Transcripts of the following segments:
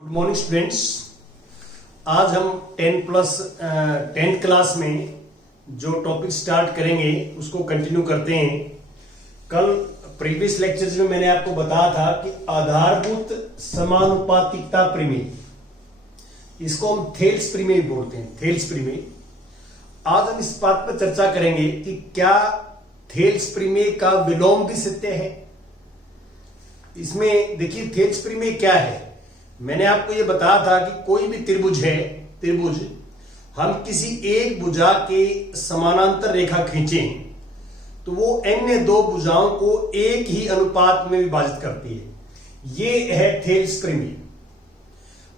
Good morning students. आज हम 10th class में जो टॉपिक स्टार्ट करेंगे उसको कंटिन्यू करते हैं। कल प्रीवियस लेक्चर्स में मैंने आपको बताया था कि आधारभूत समानुपातिकता प्रमेय, इसको हम थेल्स प्रमेय बोलते हैं, थेल्स प्रमेय। आज हम इस बात पर चर्चा करेंगे कि क्या थेल्स प्रमेय का विलोम भी सत्य है। इसमें देखिए थेल्स प्रमेय क्या है। मैंने आपको यह बताया था कि कोई भी त्रिभुज है, त्रिभुज हम किसी एक भुजा के समानांतर रेखा खींचें तो वो अन्य दो भुजाओं को एक ही अनुपात में विभाजित करती है। ये है थेल्स प्रमेय।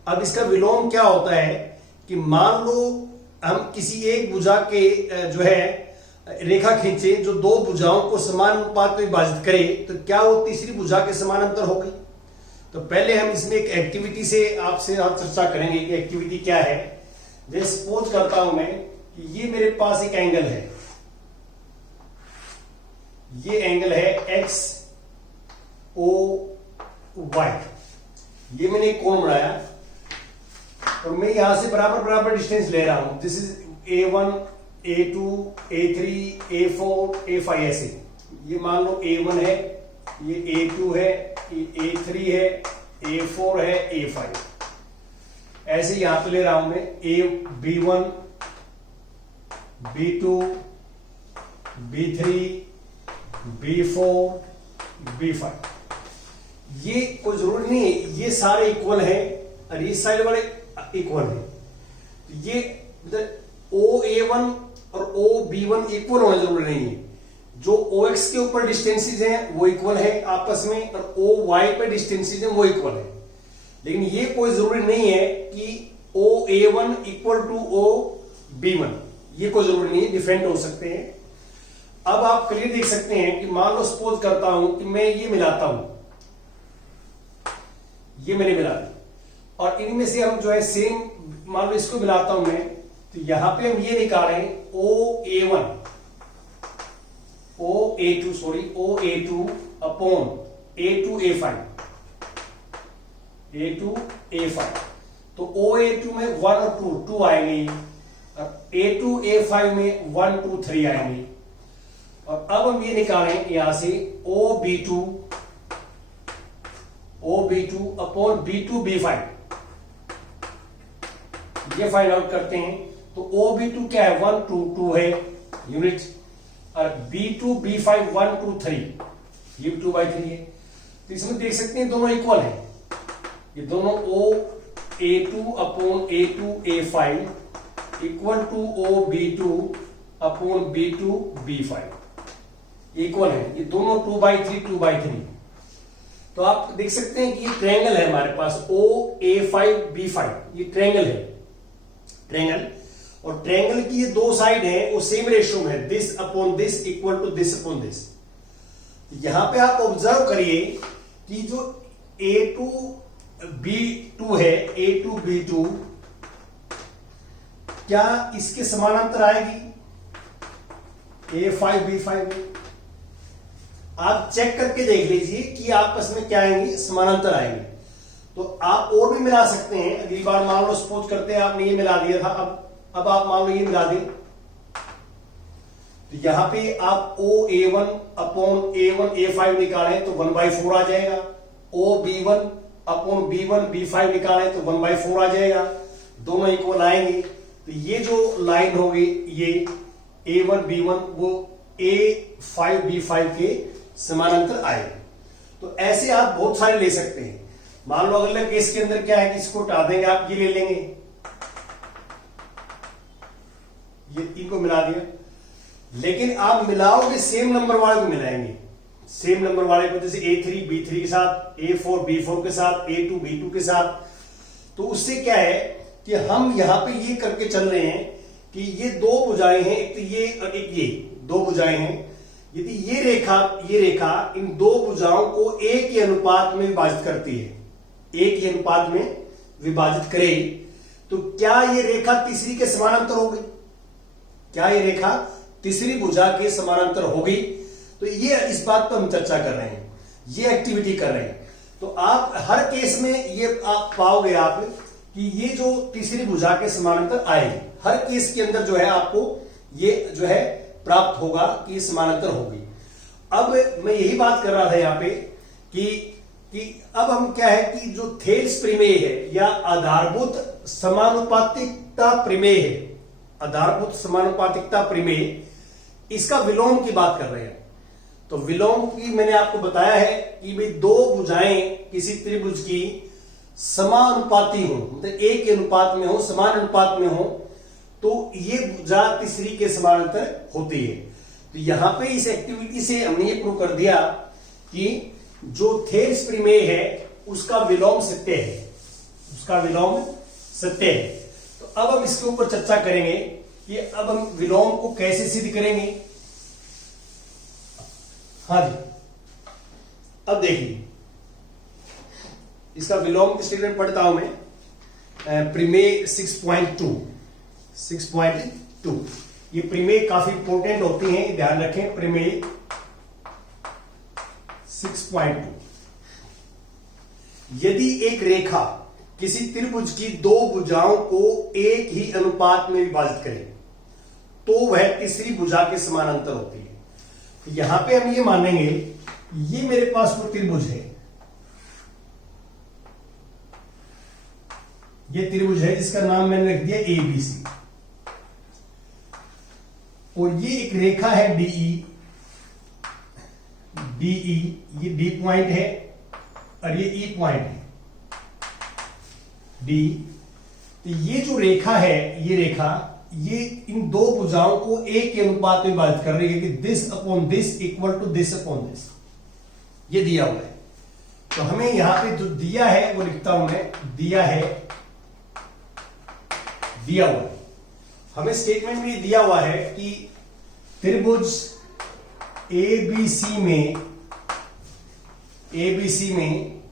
अब इसका विलोम क्या होता है कि मान लो हम किसी एक भुजा के जो है रेखा खींचे जो दो भुजाओं को समान अनुपात में विभाजित करे, तो क्या वो तीसरी भुजा के समानांतर होगी। तो पहले हम इसमें एक एक्टिविटी से आपसे चर्चा करेंगे कि एक्टिविटी क्या है। जैसे सपोज करता हूं मैं कि ये मेरे पास एक एंगल है, ये एंगल है एक्स ओ वाई। ये मैंने एक कोण बनाया और मैं यहां से बराबर बराबर डिस्टेंस ले रहा हूं। This is A1 A2 A3 A4 A5 ऐसे। ये मान लो A1 है, ये A2 है, ये A3 है, A4 है, A5 ऐसे यहां पे ले रहा हूं मैं। B1 B2 B3 B4 B5। ये कोई जरूरी नहीं है ये सारे इक्वल है और ये साइड वाले इक्वल है। तो ये OA1 और OB1 इक्वल होना जरूरी नहीं है। जो OX के ऊपर डिस्टेंसेस हैं वो इक्वल है आपस में और OY पे डिस्टेंसेस हैं वो इक्वल है। लेकिन ये कोई जरूरी नहीं है कि OA1 इक्वल टू OB1, ये कोई जरूरी नहीं है, डिफरेंट हो सकते हैं। अब आप क्लियर देख सकते हैं कि मान लो सपोज करता हूं कि मैं ये मिलाता हूं, ये मैंने मिला दी और इनमें से हम जो है सेम मान लो इसको मिलाता हूं मैं, तो यहां पे हम ये निकालें OA2 अपॉन A2A5 तो OA2 में 1 और 2 आएंगे और A2A5 में 1 2 3 आएंगे। और अब हम ये निकालें यहां से OB2 अपॉन B2B5, ये फाइंड आउट करते हैं। तो OB2 क्या है 1 2 2 है यूनिट और B2B5 1 2 3, ये 2/3 है। तो इसमें देख सकते हैं दोनों इक्वल है। ये दोनों OA2 upon A2A5 equal to OB2 upon B2B5 equal है। ये दोनों 2/3 तो आप देख सकते हैं कि ये ट्रायंगल है हमारे पास OA5B5, ये ट्रायंगल है, ट्रायंगल। और ट्रायंगल की ये दो साइड है वो सेम रेशियो में है, this upon this equal to this upon this. यहां पे आप ऑब्जर्व करिए कि जो A2B2 है, A2B2 क्या इसके समानांतर आएगी A5B5 में। आप चेक करके देख लीजिए कि आपस में क्या आएंगे, समानांतर आएंगे। तो आप और भी मिला सकते हैं। अगली बार मान लो सपोज करते हैं आपने ये मिला दिया था, अब आप मान लो ये मिला दें, तो यहां पे आप OA1 अपॉन A1 A5 निकालें तो 1/4 आ जाएगा। OB1 अपॉन B1 B5 निकालें तो 1/4 आ जाएगा। दोनों इक्वल आएंगे। तो ये जो लाइन होगी ये A1 B1 वो A5 B5 के समानांतर आएगी। तो ऐसे आप बहुत सारे ले सकते हैं। मान लो अगले केस के अंदर क्या है कि इसको हटा देंगे, आप ये ले लेंगे, ये इनको मिला दिया। लेकिन आप मिलाओगे सेम नंबर वाले को मिलाएंगे, सेम नंबर वाले को, जैसे A3 B3 के साथ, A4 B4 के साथ, A2 B2 के साथ। तो उससे क्या है कि हम यहां पे ये करके चल रहे हैं कि ये दो भुजाएं हैं, एक तो ये और एक ये, दो भुजाएं हैं। यदि ये रेखा इन दो भुजाओं को एक ही अनुपात में विभाजित करती है, एक ही अनुपात में विभाजित करे, तो क्या ये रेखा तीसरी के समानांतर होगी? क्या ये रेखा तीसरी भुजा के समानांतर होगी? तो ये इस बात पर हम चर्चा कर रहे हैं, ये एक्टिविटी कर रहे हैं। तो आप हर केस में ये आप पाओगे आप कि ये जो तीसरी भुजा के समानांतर आएगी, हर केस के अंदर जो है आपको ये जो है प्राप्त होगा कि समानांतर होगी। अब मैं यही बात कर रहा था यहाँ पे कि अब हम क्या है कि जो थेल्स प्रमेय है या आधारभूत समानुपातिकता प्रमेय है, आधारभूत समानुपातिकता प्रमेय, इसका विलोम की बात कर रहे हैं। तो विलोम की मैंने आपको बताया है कि भाई दो भुजाएं किसी त्रिभुज की समानुपाती हो, मतलब एक के अनुपात में हो, समान अनुपात में हो, तो ये भुजा तीसरी के समानांतर होती है। तो यहां पे इस एक्टिविटी से हमने ये प्रूव कर दिया कि जो थेल्स प्रमेय है उसका विलोम सत्य है, उसका विलोम सत्य है। तो अब हम इसके ऊपर चर्चा करेंगे कि अब हम विलोम को कैसे सिद्ध करेंगे। हाँ जी, अब देखिए इसका विलोम की स्टेटमेंट पढ़ता हूं मैं। प्रमेय 6.2 ये प्रमेय काफी इंपॉर्टेंट होती हैं, ध्यान रखें। प्रमेय 6.2, यदि एक रेखा किसी त्रिभुज की दो भुजाओं को एक ही अनुपात में विभाजित करे तो वह तीसरी भुजा के समानांतर होती है। तो यहां पे हम ये मानेंगे ये मेरे पास वो त्रिभुज है, ये त्रिभुज है जिसका नाम मैंने रख दिया ABC, और ये एक रेखा है DE, ये D पॉइंट है और ये E पॉइंट है D। तो ये जो रेखा है, ये रेखा ये इन दो भुजाओं को एक के अनुपात में विभाजित कर रही है कि this upon this equal to this upon this, ये दिया हुआ है। तो हमें यहां पे जो दिया है वो लिखता हूं मैं, दिया है, दिया हुआ है। हमें स्टेटमेंट में दिया हुआ है कि त्रिभुज ABC में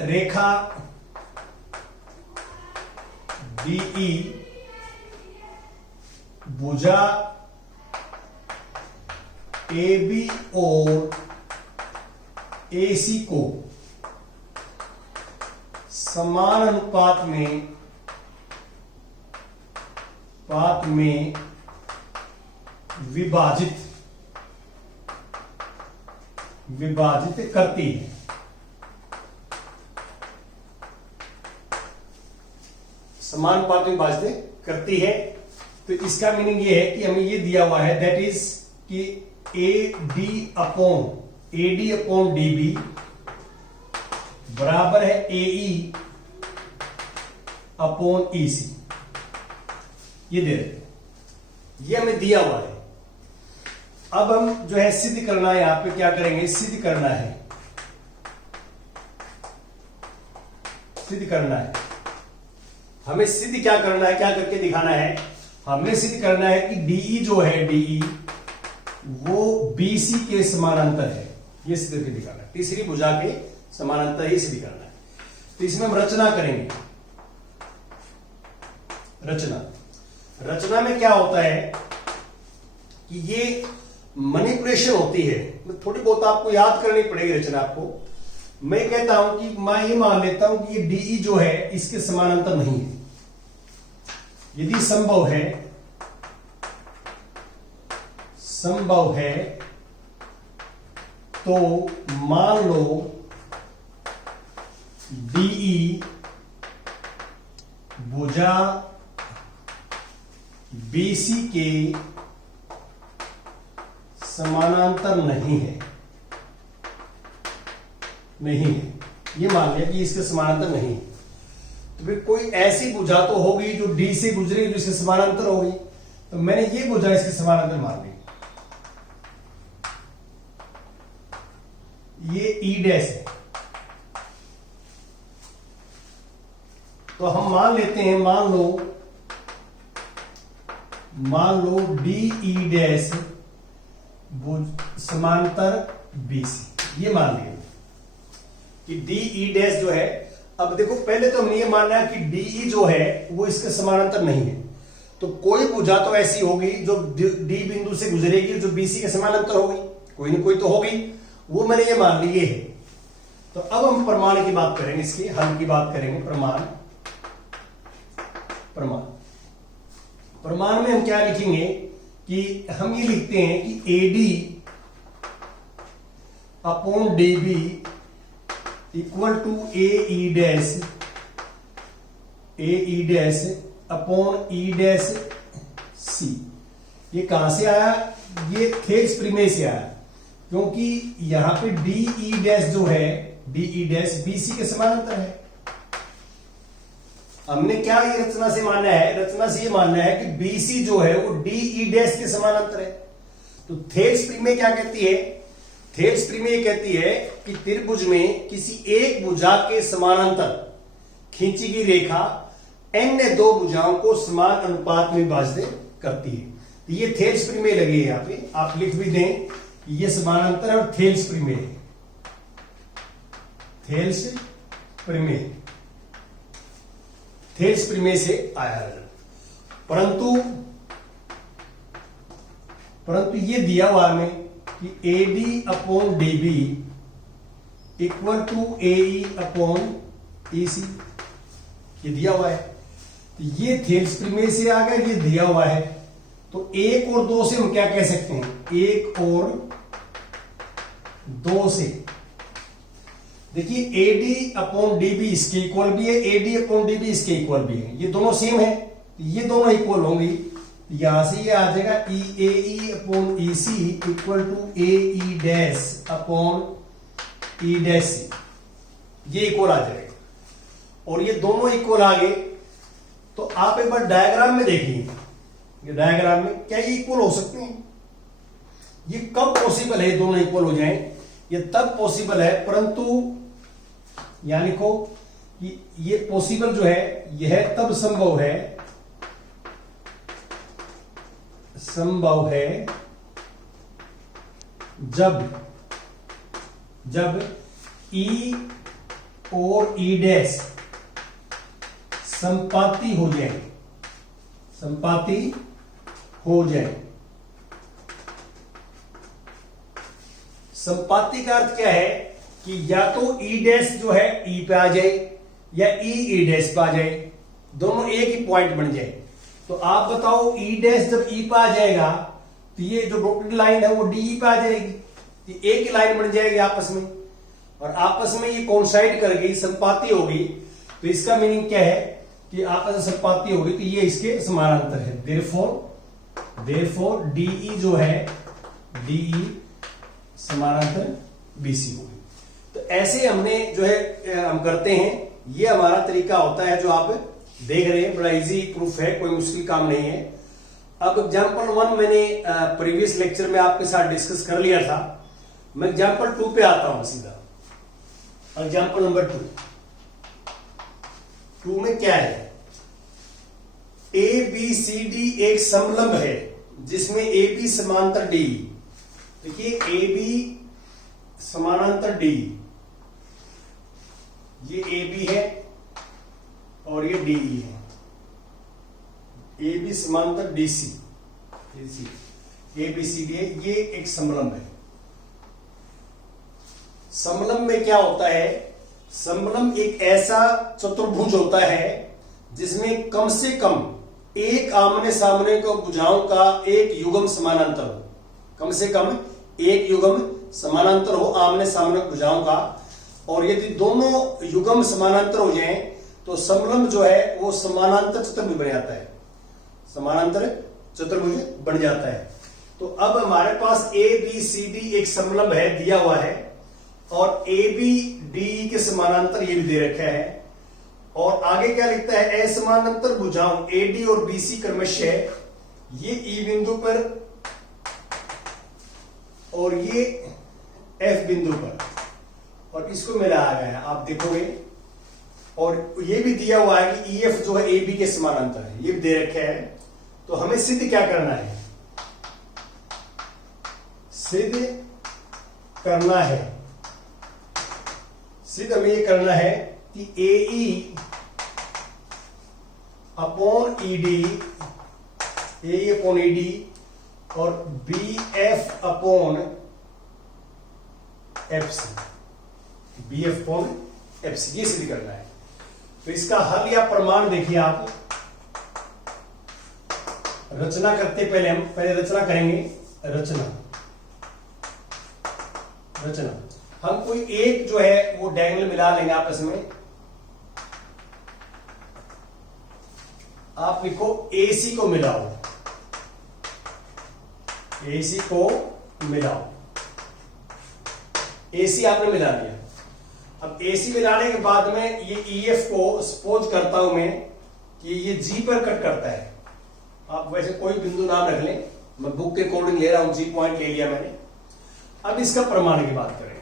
रेखा DE भुजा AB और AC को समान अनुपात में विभाजित करती है। समान अनुपात में विभाजित करती है। तो इसका मीनिंग ये है कि हमें ये दिया हुआ है, दैट इज कि AD अपॉन DB बराबर है AE अपॉन EC, ये दे रहे, ये हमें दिया हुआ है। अब हम जो है सिद्ध करना है, यहां पे क्या करेंगे, सिद्ध करना है हमें सिद्ध क्या करना है, क्या करके दिखाना है, हमें सिद्ध करना है कि DE जो है, DE वो BC के समानांतर है, ये सिद्ध करके दिखाना है। तीसरी भुजा के समानांतर ये सिद्ध करना है। तो इसमें हम रचना करेंगे। रचना में क्या होता है कि ये मैनिपुलेशन होती है, थोड़ी बहुत आपको याद करनी पड़ेगी रचना आपको। मैं कहता हूं कि मैं ये मान लेता हूं कि ये DE जो है इसके समानांतर नहीं है। यदि संभव है तो मान लो DE भुजा BC के समानांतर नहीं है, ये मान लिया कि इसके समानांतर नहीं है। तो फिर कोई ऐसी भुजा तो होगी जो D से गुजरेगी, जो इसके समानांतर होगी। तो मैंने ये भुजा इसके समानांतर मान ली, ये E डैश है। तो हम मान लेते हैं, मान लो DE डैश समांतर BC, ये मान लिया कि DE डैश जो है। अब देखो पहले तो हमने ये मानना है कि DE जो है वो इसके समानांतर नहीं है। तो कोई भुजा तो ऐसी होगी जो D बिंदु से गुजरेगी, जो BC के समानांतर होगी, कोई ना कोई तो होगी, वो मैंने ये मान ली है। तो अब हम प्रमाण की बात करेंगे, इसके हल की बात करेंगे। प्रमाण में हम क्या लिखेंगे कि हम ये लिखते हैं कि AD upon DB equal to AE dash upon E dash C। ये कहां से आया? ये थेल्स प्रमेय से आया, क्योंकि यहां पे DE डैश जो है, DE डैश BC के समानांतर है। हमने क्या ये रचना से माना है? रचना से ये मानना है कि BC जो है वो DE डैश के समानांतर है। तो थेल्स प्रमेय क्या कहती है? थेल्स प्रमेय कहती है कि त्रिभुज में किसी एक भुजा के समानांतर खींची गई रेखा अन्य दो भुजाओं को समान अनुपात में विभाजित करती है। तो ये थेल्स प्रमेय लगी है, यहां पे आप लिख भी दें कि ये समानांतर और थेल्स प्रमेय है। थेल्स प्रमेय से आया है। परंतु ये दिया हुआ हमें कि AD upon DB equal to AE upon EC, ये दिया हुआ है। तो ये थेल्स प्रमेय से आ गया, ये दिया हुआ है। तो 1 और 2 से हम क्या कह सकते हैं? 1 और 2 से देखिए AD अपॉन DB इसके इक्वल भी है, AD अपॉन DB इसके इक्वल भी है। ये दोनों सेम है, ये दोनों इक्वल होंगी। यहां से ये आ जाएगा AE upon EC equal to AE dash upon E dash C, ये इक्वल आ जाएगा। और ये दोनों इक्वल आ गए तो आप एक बार डायग्राम में देखिए, ये डायग्राम में क्या ये इक्वल हो सकते हैं? ये कब पॉसिबल है दोनों इक्वल हो जाएं? ये तब पॉसिबल है, परंतु यहां लिखो कि ये पॉसिबल जो है यह तब संभव है जब E और E डैश संपाती हो जाए। संपाती का अर्थ क्या है कि या तो E डैश जो है E पे आ जाए या E डैश पे आ जाए, दोनों एक ही पॉइंट बन जाए। तो आप बताओ E डैश जब E पे आ जाएगा तो ये जो डॉटेड लाइन है वो DE पे आ जाएगी, ये एक ही लाइन बन जाएगी आपस में, और आपस में ये कोइंसाइड कर गई, संपाती होगी। तो इसका मीनिंग क्या है कि आपस में संपाती होगी तो ये इसके समानांतर है। देयरफॉर DE जो है DE समानांतर BC होगी। तो ऐसे हमने जो है हम करते हैं, ये हमारा तरीका होता है जो आप देख रहे हैं। बड़ा इजी प्रूफ है, कोई मुश्किल काम नहीं है। अब एग्जाम्पल 1 मैंने प्रीवियस लेक्चर में आपके साथ डिस्कस कर लिया था। मैं एग्जाम्पल 2 पे आता हूं सीधा। एग्जाम्पल नंबर 2 में क्या है? ABCD एक समलंब है जिसमें AB समांतर DE। देखिए AB समानांतर DE, ये AB है और ये DE है। AB समांतर DC, ABCD है, ये एक समलंब है। समलंब में क्या होता है? समलंब एक ऐसा चतुर्भुज होता है जिसमें कम से कम एक आमने सामने को भुजाओं का एक युग्म समानांतर हो। कम से कम एक युग्म समानांतर हो आमने सामने भुजाओं का, और यदि दोनों युग्म समानांतर हो जाएं तो समलंब जो है वो समानांतर चतुर्भुज बन जाता है। समानांतर चतुर्भुज बन जाता है। तो अब हमारे पास ABCD एक समलंब है, दिया हुआ है, और ABDE के समानांतर ये भी दे रखा है। और आगे क्या लिखता है? असमानांतर भुजाओं AD और BC क्रमशः ये E बिंदु पर और ये F बिंदु पर, और इसको मिलाया गया है, आप देखोगे। और ये भी दिया हुआ है कि EF जो है AB के समानांतर है, ये भी दे रखा है। तो हमें सिद्ध क्या करना है? सिद्ध हमें ये करना है कि AE अपॉन ED और BF upon FC, B F upon F C, ये सिद्ध करना है। तो इसका हल या प्रमाण देखिए आप, रचना करते पहले हम पहले रचना करेंगे। रचना हम कोई एक जो है वो डायगोनल मिला लेंगे आपस में। आप लिखो AC को मिलाओ, AC को मिलाओ। AC आपने मिला लिया। अब AC मिलाने के बाद में ये EF को सपोज करता हूं मैं कि ये G पर कट करता है। आप वैसे कोई बिंदु नाम रख लें, मैं बुक के अकॉर्डिंग ले रहा हूं, G पॉइंट ले लिया मैंने। अब इसका प्रमाण की बात करेंगे।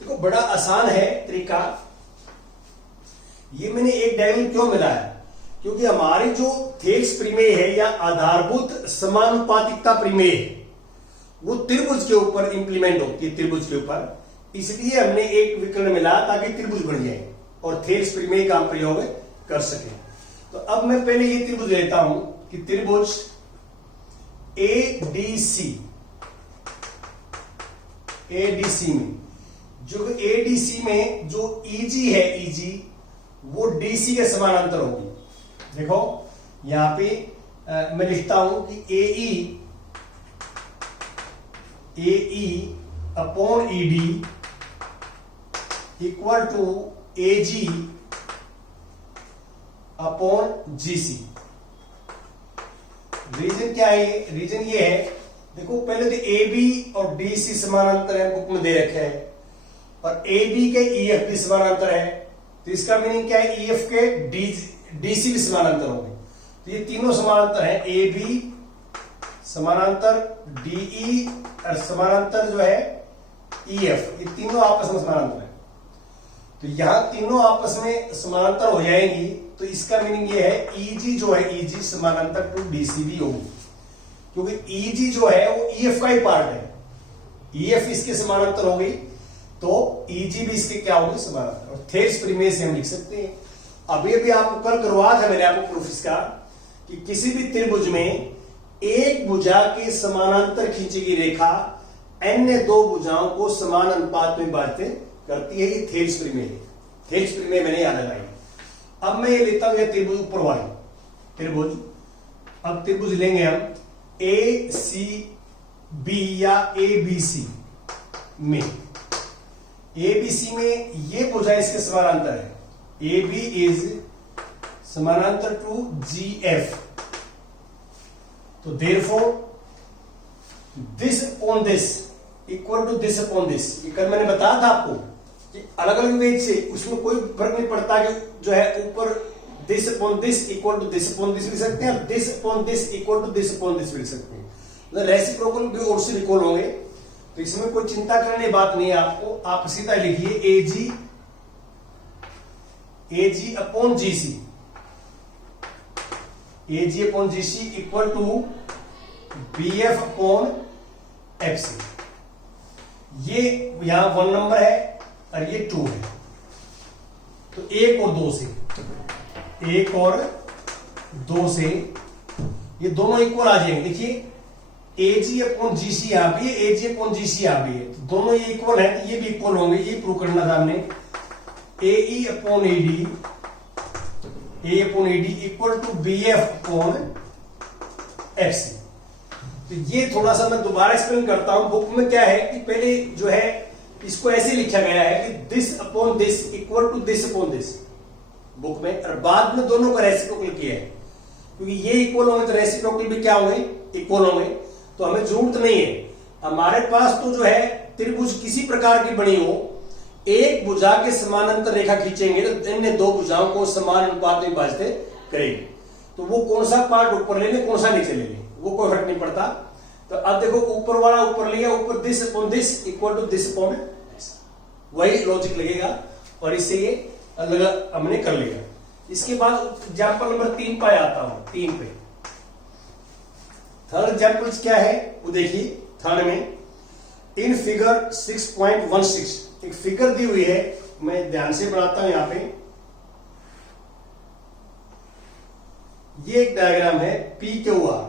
देखो बड़ा आसान है तरीका। ये मैंने एक डायगोनल क्यों मिलाया, क्योंकि हमारी जो थेल्स प्रमेय है या आधारभूत समानुपातिकता प्रमेय है वो त्रिभुज के ऊपर इंप्लीमेंट होती है, त्रिभुज के ऊपर। इसलिए हमने एक विकर्ण मिला ताकि त्रिभुज बन जाए और थेल्स प्रमेय का हम प्रयोग कर सके। तो अब मैं पहले ये त्रिभुज लेता हूं कि त्रिभुज ADC में जो ADC में जो EG है, EG वो DC के समानांतर होगी। देखो यहां पे मैं लिखता हूं कि AE upon ED equal to AG upon GC। Reason क्या है? रीजन ये है, देखो पहले तो AB और DC समानांतर है, बुक में दे रखे हैं, और AB के EF भी समानांतर है। तो इसका मीनिंग क्या है? EF के DC भी समानांतर होंगे। तो ये तीनों समानांतर है, AB समानांतर DE और समानांतर जो है EF, ये तीनों आपस में समानांतर है। तो यहां तीनों आपस में समानांतर हो जाएंगी। तो इसका मीनिंग ये है EG जो है, EG समानांतर टू DC भी होगी, क्योंकि EG जो है वो EF का ही पार्ट है। EF इसके समानांतर हो गई तो EG भी इसके क्या होगी? समानांतर। और थेल्स प्रमेय से हम लिख सकते हैं। अभी आपको कल करवाया था मैंने आपको प्रूफ इसका, कि किसी भी त्रिभुज में एक भुजा के समानांतर खींची गई रेखा अन्य दो भुजाओं को समान अनुपात में बांटते करती है। ये थेल्स प्रमेय है। थेल्स प्रमेय मैंने याद लगाई। अब मैं ये लेता हूं ये त्रिभुज, ऊपर वाली त्रिभुज। अब त्रिभुज लेंगे हम ACB या ABC में। ABC में ये भुजा इसके समानांतर है। AB इज समानांतर टू GF। तो therefore this upon this equal to this upon this. ये कल मैंने बताया था आपको कि अलग अलग वेज से उसमें कोई फर्क नहीं पड़ता कि जो है ऊपर this upon this equal to this upon this लिख सकते हैं, this upon this equal to this upon this लिख सकते हैं। मतलब रेसिप्रोकल भी और से रिकॉल होंगे। तो इसमें कोई चिंता करने की बात नहीं है आपको। आप सीधा लिखिए AG upon GC, AG upon GC equal to BF upon FC। ये यहां 1 नंबर है और ये 2 है। तो 1 और 2 से, 1 और 2 से ये दोनों इक्वल आ जाएंगे। देखिए AG अपॉन GC यहां भी है, AG अपॉन GC यहां भी है, तो दोनों ये इक्वल है, तो ये भी इक्वल होंगे। ये प्रूव करना था हमने। AE upon AD, A upon AD equal to BF upon FC। तो ये थोड़ा सा मैं दोबारा एक्सप्लेन करता हूं। बुक में क्या है कि पहले जो है इसको ऐसे लिखा गया है कि this upon this equal to this upon this book में, और बाद में दोनों का रेसिप्रोकल किया है, क्योंकि ये इक्वल होंगे तो रेसिप्रोकल भी क्या होंगे? इक्वल होंगे। तो हमें जरूरत नहीं है, हमारे पास तो जो है त्रिभुज किसी प्रकार की बनी हो, एक भुजा के समानांतर रेखा खींचेंगे तो अन्य दो भुजाओं को समान अनुपात में विभाजित करेंगे। तो वो कौन सा पार्ट ऊपर ले लें, कौन सा नीचे ले लें, वो कोई फर्क नहीं पड़ता। तो अब देखो ऊपर वाला ऊपर लिया, ऊपर this upon this equal to this upon, वही लॉजिक लगेगा और इससे ये अलग हमने कर लिया। इसके बाद एग्जाम्पल नंबर 3 पर आता हूं। 3 पे थर्ड एग्जाम्पल क्या है वो देखिए। थर्ड में इन फिगर 6.16 एक फिगर दी हुई है, मैं ध्यान से बनाता हूं। यहां पे ये एक डायग्राम है PQR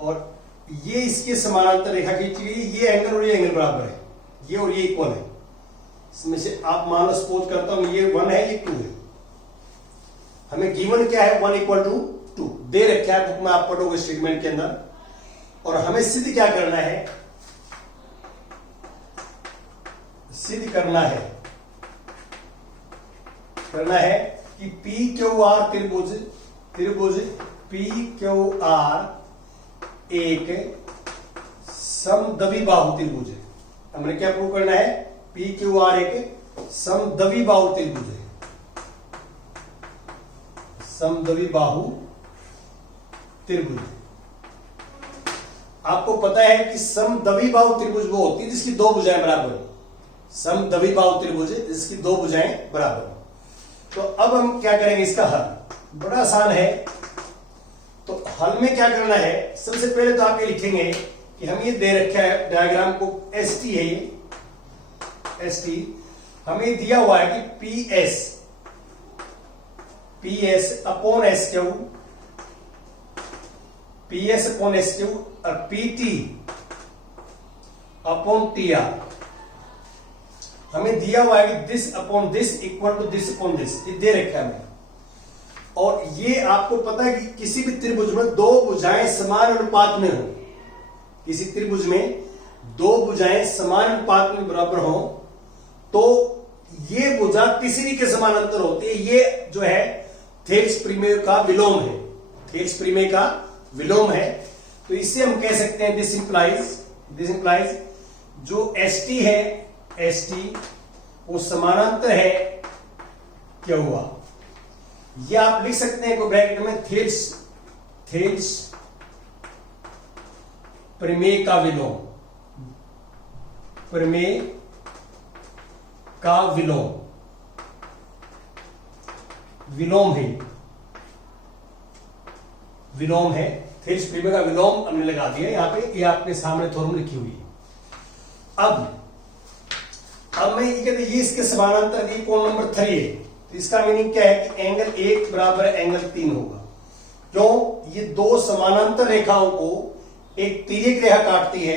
और ये इसके समानांतर रेखा खींची गई, ये एंगल और ये एंगल बराबर है, ये और ये इक्वल है। इसमें से आप मान लो सपोज करता हूं ये 1 है, ये 2 है। हमें गिवन क्या है, 1 = 2 दे रखा है बुक में, आप पढ़ोगे स्टेटमेंट के अंदर। और हमें सिद्ध क्या करना है, सिद्ध करना है कि पी क्यू आर त्रिभुज पी क्यू आर एक समद्वि बाहु त्रिभुज है। हमने क्या प्रूव करना है, पी क्यू आर एक समद्वि बाहु त्रिभुज है, समद्वि बाहु त्रिभुज। आपको पता है कि समद्वि बाहु त्रिभुज वो होती है जिसकी दो भुजाएं बराबर हो, समद्वि बाहु त्रिभुज जिसकी दो भुजाएं बराबर हो। तो अब हम क्या करेंगे, इसका हल बड़ा आसान है। तो हल में क्या करना है, सबसे पहले तो आप ये लिखेंगे कि हम ये दे रखा है डायग्राम को, एस टी है ये, एस टी हमें दिया हुआ है कि P S upon S Q, P S upon S Q और P T upon T R. हमें दिया हुआ है कि this upon this equal to this upon this, ये दे रखा है हमें। और ये आपको पता है कि किसी भी त्रिभुज में दो भुजाएं समान अनुपात में हो, किसी त्रिभुज में दो भुजाएं समान अनुपात में बराबर हो तो ये भुजा तीसरी के समानांतर होती है। ये जो है थेल्स प्रमेय का विलोम है, थेल्स प्रमेय का विलोम है। तो इससे हम कह सकते हैं दिस इंप्लाइज जो एस टी है, एस टी वो समानांतर है क्या हुआ, ये आप लिख सकते हैं को ब्रैकेट में थेल्स प्रमेय का विलोम, प्रमेय का विलोम है, विलोम है, थेल्स प्रमेय का विलोम हमने लगा दिया यहां पे, ये आपके सामने थोरम लिखी हुई है। अब मैं ये कहते ये इसके समानांतर ये कोण नंबर 3 है, तो इसका मीनिंग क्या है कि एंगल 1 बराबर एंगल 3 होगा। क्यों, ये दो समानांतर रेखाओं को एक तिर्यक रेखा काटती है,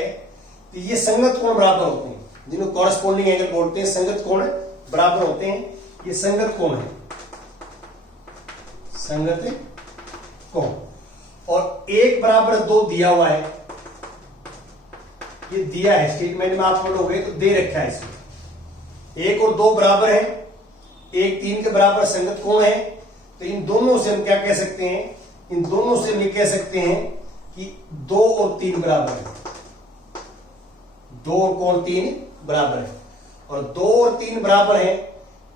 तो ये संगत कोण बराबर होते हैं, जिन्हें कॉरेस्पॉन्डिंग एंगल बोलते हैं, संगत कोण बराबर होते हैं। ये संगत कोण है, संगत कोण। और 1 बराबर 2 दिया हुआ है, ये दिया है स्टेटमेंट में, आप पढ़ोगे तो दे रखा है इसमें। 1 और 2 बराबर है, 1 3 के बराबर संगत कोण है। तो इन दोनों से हम क्या कह सकते हैं, इन दोनों से हम ये कह सकते हैं कि 2 और 3 बराबर है, 2 और कोण 3 बराबर है। और 2 और 3 बराबर है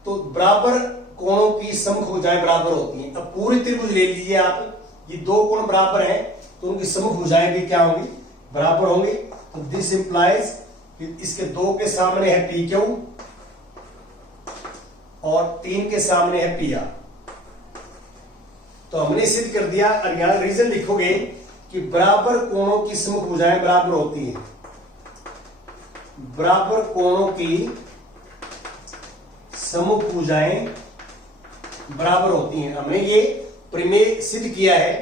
तो बराबर कोणों की समुख भुजाएं बराबर होती हैं। अब पूरी त्रिभुज ले लीजिए आप, ये 2 कोण बराबर हैं तो उनकी समुख भुजाएं भी क्या होंगी, बराबर होंगी। तो दिस इंप्लाइज इसके 2 के सामने है पी क्यू और 3 के सामने है पी आर। तो हमने सिद्ध कर दिया। और यहां रीजन लिखोगे कि बराबर कोणों की समुख भुजाएं बराबर होती हैं, बराबर कोणों की समुख भुजाएं बराबर होती हैं। हमने ये प्रमेय सिद्ध किया है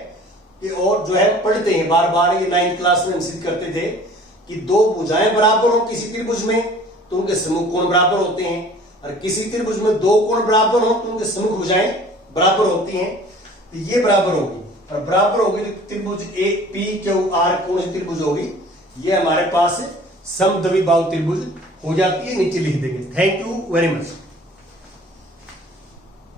कि, और जो है पढ़ते हैं बार बार, ये 9th क्लास में हम सिद्ध करते थे कि दो भुजाएं बराबर हो किसी त्रिभुज में तो उनके समुख कोण बराबर होते हैं, और किसी त्रिभुज में 2 कोण बराबर हो तो उनके समुख भुजाएं बराबर होती हैं। तो ये बराबर होगी, और बराबर होगी तो त्रिभुज ए पी क्यू आर कौन सी त्रिभुज होगी, ये हमारे पास समद्वि बाहु त्रिभुज हो जाती है। नीचे लिख देंगे। Thank you very much.